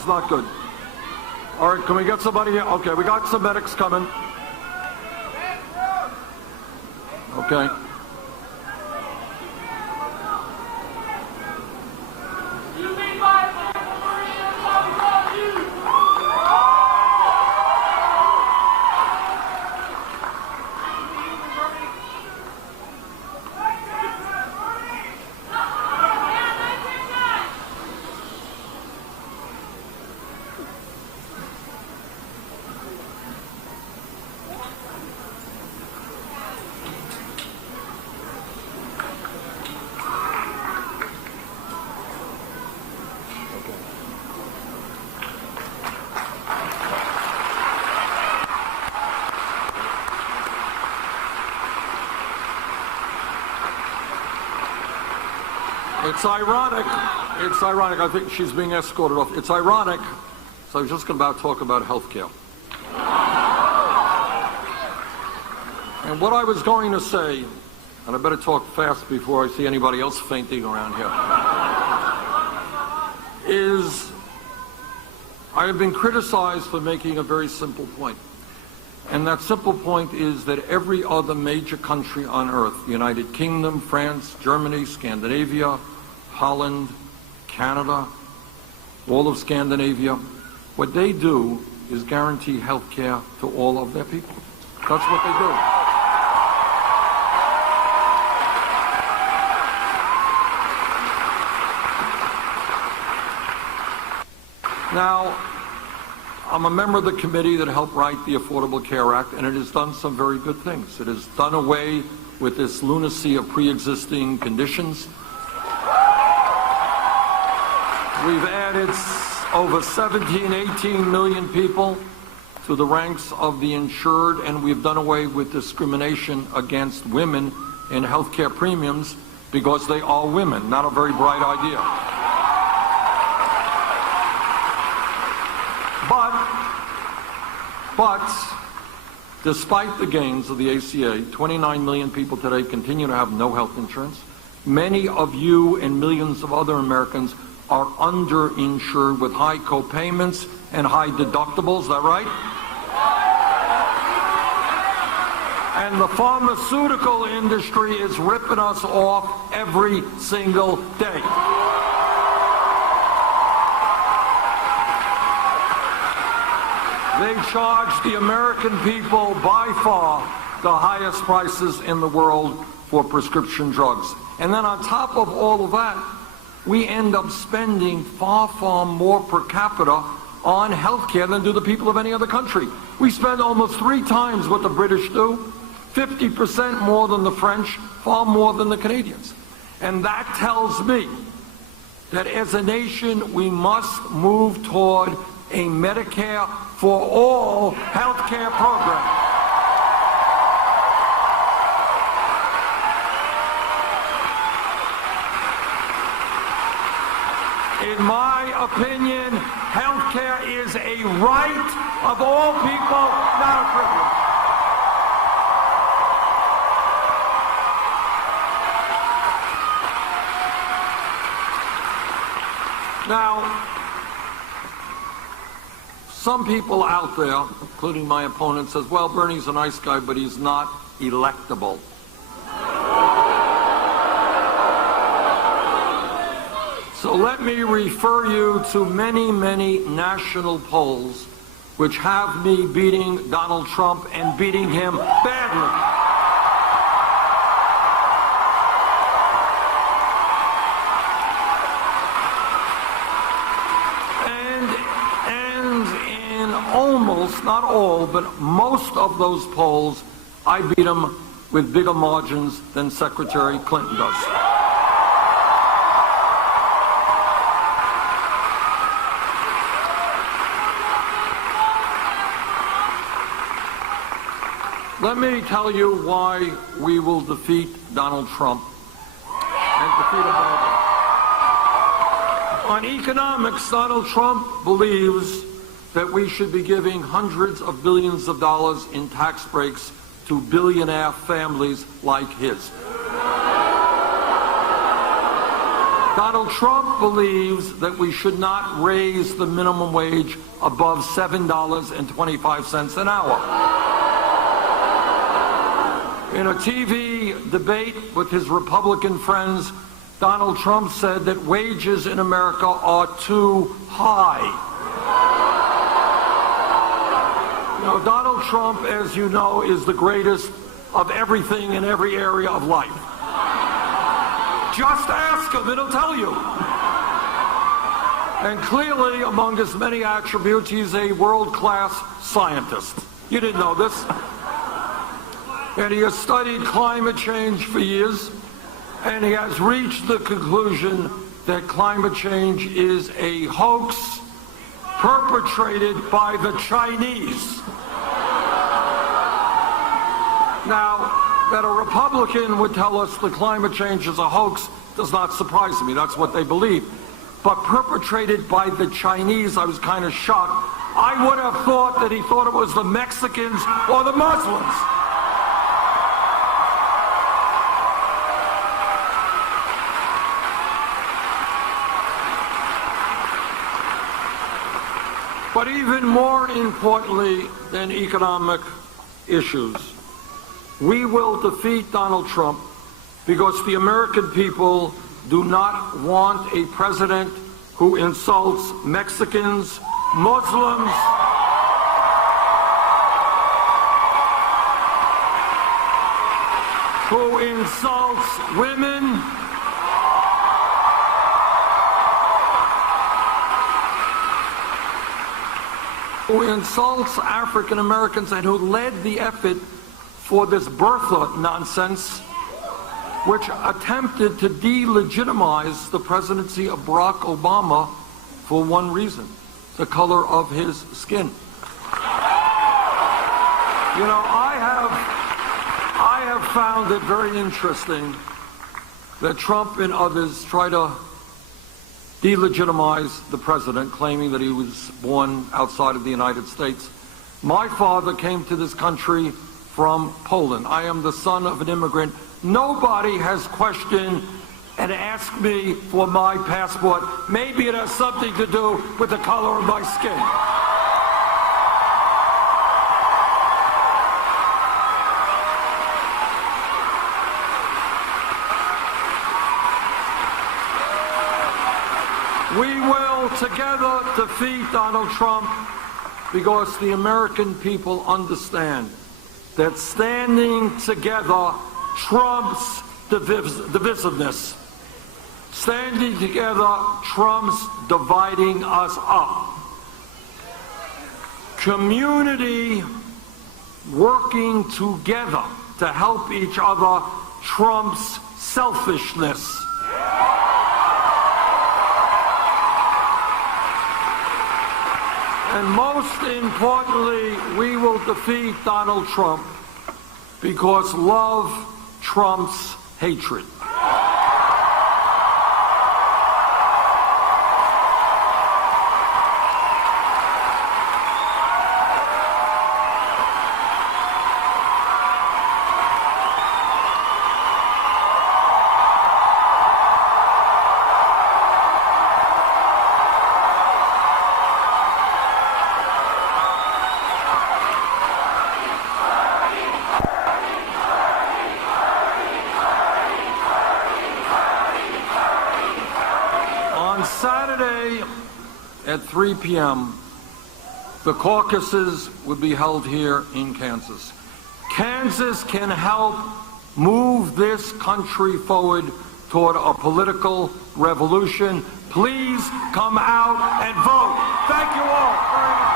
is not good. All right, can we get somebody here? Okay, we got some medics coming. Okay. It's ironic, I think she's being escorted off. It's ironic, so I was just about to talk about health care. And what I was going to say, and I better talk fast before I see anybody else fainting around here, is I have been criticized for making a very simple point. And that simple point is that every other major country on earth, the United Kingdom, France, Germany, Scandinavia, Holland, Canada, all of Scandinavia, what they do is guarantee health care to all of their people. That's what they do. Now, I'm a member of the committee that helped write the Affordable Care Act, and it has done some very good things. It has done away with this lunacy of pre-existing conditions. We've added over 17, 18 million people to the ranks of the insured, and we've done away with discrimination against women in health care premiums because they are women. Not a very bright idea. But despite the gains of the ACA, 29 million people today continue to have no health insurance. Many of you and millions of other Americans are underinsured with high co-payments and high deductibles. Is that right? And the pharmaceutical industry is ripping us off every single day. They charge the American people by far the highest prices in the world for prescription drugs. And then on top of all of that, we end up spending far, far more per capita on health care than do the people of any other country. We spend almost 3 times what the British do, 50% more than the French, far more than the Canadians. And that tells me that as a nation, we must move toward a Medicare for all health care program. In my opinion, health care is a right of all people, not a privilege. Now, some people out there, including my opponent, says, well, Bernie's a nice guy, but he's not electable. So let me refer you to many, many national polls which have me beating Donald Trump and beating him badly. Almost, not all, but most of those polls, I beat them with bigger margins than Secretary Clinton does. Let me tell you why we will defeat Donald Trump and defeat Obama. On economics, Donald Trump believes that we should be giving hundreds of billions of dollars in tax breaks to billionaire families like his. Donald Trump believes that we should not raise the minimum wage above $7.25 an hour. In a TV debate with his Republican friends, Donald Trump said that wages in America are too high. Now, Donald Trump, as you know, is the greatest of everything in every area of life. Just ask him, it'll tell you. And clearly, among his many attributes, he's a world-class scientist. You didn't know this. And he has studied climate change for years, and he has reached the conclusion that climate change is a hoax perpetrated by the Chinese. Now, that a Republican would tell us the climate change is a hoax does not surprise me. That's what they believe. But perpetrated by the Chinese, I was kind of shocked. I would have thought that he thought it was the Mexicans or the Muslims. But even more importantly than economic issues, we will defeat Donald Trump because the American people do not want a president who insults Mexicans, Muslims, who insults women, who insults African Americans, and who led the effort for this birther nonsense, which attempted to delegitimize the presidency of Barack Obama for one reason: the color of his skin. You know, I have found it very interesting that Trump and others try to delegitimize the president, claiming that he was born outside of the United States. My father came to this country from Poland. I am the son of an immigrant. Nobody has questioned and asked me for my passport. Maybe it has something to do with the color of my skin. We will together defeat Donald Trump because the American people understand that standing together trumps divisiveness. Standing together trumps dividing us up. Community working together to help each other trumps selfishness. And most importantly, we will defeat Donald Trump because love trumps hatred. Saturday at 3 p.m., the caucuses would be held here in Kansas. Kansas can help move this country forward toward a political revolution. Please come out and vote. Thank you all very much.